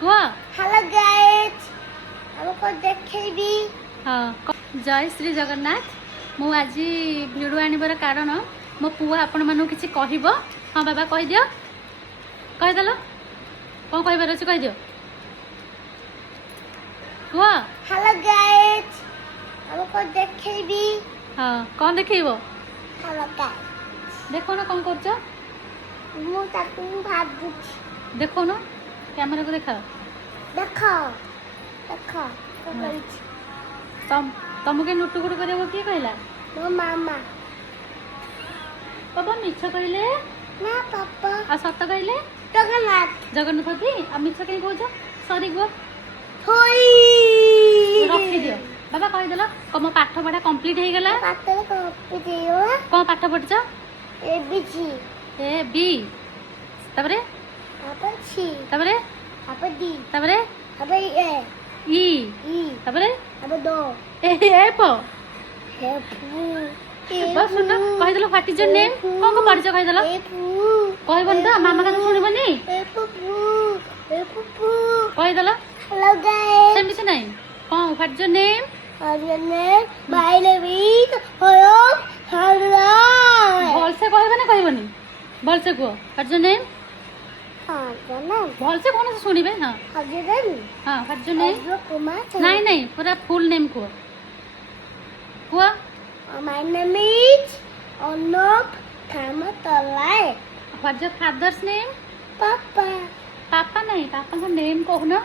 କୁହ। Hello guys हमको देखेबी। हाँ जय श्री जगन्नाथ। मु आज भिडियो आनिबार कारण मो पुआ आपण मानू किछि कहबो। हाँ बाबा कह दियो, कहीदेल कौन कहबार अच्छे कह दियो कुह। हेलो गाइस हमको देखेबी। हाँ कौन देखो हेलो गाइस देखो ना कौन कर मु ताकू भाबुछि। देखो ना कैमरा को देखा। देखो देखो तो करिछि तुमके नुटुकुटु कर किए कहला मो मामा बाबा मिछ कहले ना पापा आ सत कहले जगन्नाथ जगन्नाथ की आ मिछ कहीं कौच सरी गुह होई रखी दियो। बाबा कहीदेल कम पाठ पढ़ा कम्प्लीट हो गला। पातले कॉपी दियो कौन पाठ पढ़छ A B C A B तबरे अपन सी तबरे अपन डी तबरे अपन ए ई ई तबरे अपन दो ए एफ हे फू बस सुन कहीदेल व्हाट इज योर नेम कौन को पढ़छ कहीदेल ए फू कहबन तो मामा का सुनबनी ए फू ए फू कहीदेल हेलो गाइस सेमिति नहीं कौन व्हाट इज योर नेम और ये ने my name is hello hello भलसे कहबे ना कहबनी भलसे कह व्हाट इज योर नेम। हां जाना भलसे कौन से सुनिबे। हाँ हजरन हाँ what is your name. Abdul Kumar नहीं नहीं पूरा फुल नेम कह कह my name is Anup Thamtalay what is your father's name. पापा पापा नहीं पापा का नेम कहना।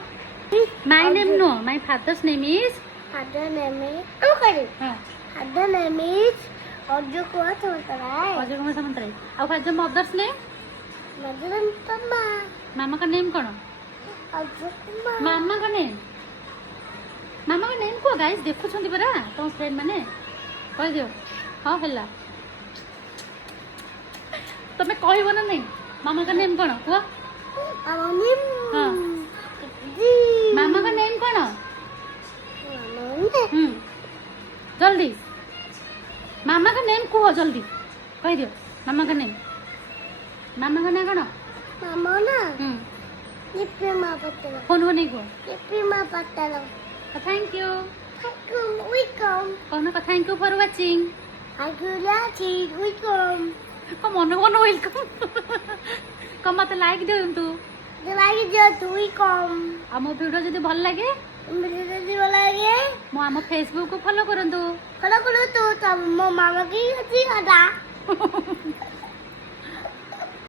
My name no my father's name is father name is okay हाँ father name is Abdul Kumar Thamtalay Ajay Kumar Samantaray. और what is your mother's name. मदरन तम्मा मामा का नेम कौन अब्दुल कुमार मामा का नेम को गाइस देखुछंती परा तुम फ्रेंड माने कह दियो। हाँ हला तमे कहबो ना नहीं मामा का नेम कौन कह। अमनिम हाँ जी मामा का नेम कौन मामा जल्दी मामा का नेम कह जल्दी कह दियो मामा का नेम। मामा का ना कौन मामा ना ये मा पत्तलो फोन हो नहीं कह। ये मा पत्तलो थैंक यू वेलकम कहना थैंक यू फॉर वाचिंग आगुला ची वेलकम कम मन मन वेलकम कम मत लाइक दियंतु जलागी जो तू वेलकम आम वीडियो जदि भल लगे मुझे जल्दी बोला ये मो आम फेसबुक को फॉलो करंतु कलो कलो तो तब मो मामा की अच्छी आता